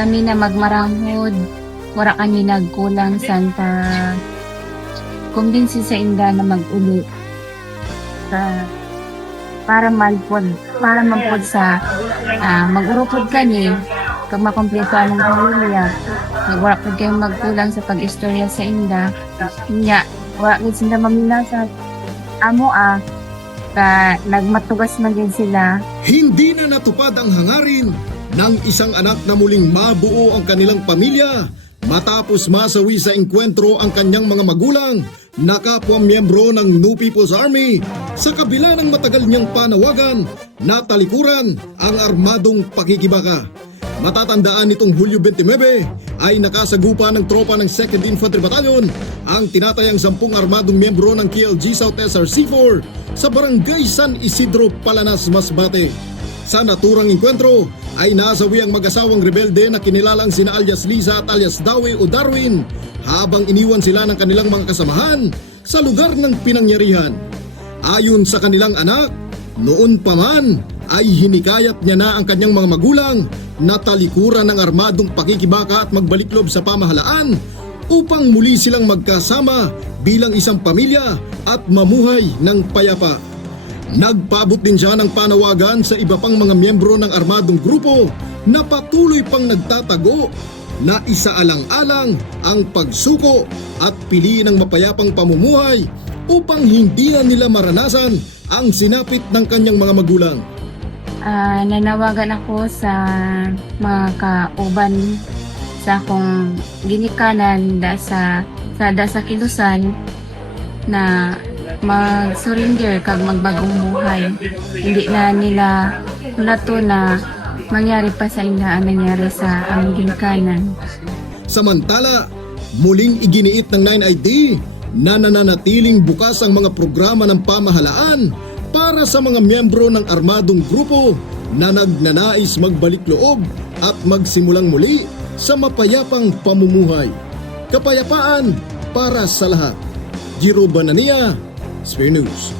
kami na magmaranghod, wala kami nagkulang santa kumbinsi sa inda na mag-uli sa para manpod sa mag-urupod kami kag makompleto ang pamilya. Wala po kayong magkulang sa pag-istorya sa inda. Nya, wala gid sila mamina sa amo ka nagmatugas man din sila. Hindi na natupad ang hangarin ng isang anak na muling mabuo ang kanilang pamilya matapos masawi sa engkwentro ang kanyang mga magulang na kapwa miyembro ng New People's Army sa kabila ng matagal niyang panawagan na talikuran ang armadong pakikibaka. Matatandaan nitong Hulyo 29 ay nakasagupa ng tropa ng 2nd Infantry Battalion ang tinatayang 10 armadong miyembro ng KLG South SRC-4 sa Barangay San Isidro, Palanas, Masbate. Sa naturang engkwentro ay nasawi ang mag-asawang rebelde na kinilalang sina alias Liza at alias Dawi o Darwin habang iniwan sila ng kanilang mga kasamahan sa lugar ng pinangyarihan. Ayon sa kanilang anak, noon pa man ay hinikayat niya na ang kanyang mga magulang na talikuran ng armadong pakikibaka at magbaliklob sa pamahalaan upang muli silang magkasama bilang isang pamilya at mamuhay ng payapa. Nagpaabot din siya ng panawagan sa iba pang mga miyembro ng armadong grupo na patuloy pang nagtatago na isaalang-alang ang pagsuko at piliin ng mapayapang pamumuhay upang hindi na nila maranasan ang sinapit ng kanyang mga magulang. Nanawagan ako sa mga kauban sa akong ginikanan sa Kilusan na mag-surrender kag magbagong buhay. Hindi na nila nato na mangyari pa sa inyo ang nangyari sa aming ginikanan. Samantala, muling iginiit ng 9ID na nananatiling bukas ang mga programa ng pamahalaan para sa mga miyembro ng armadong grupo na nagnanais magbalik loob at magsimulang muli sa mapayapang pamumuhay. Kapayapaan para sa lahat. Giro Banania, Sphere News.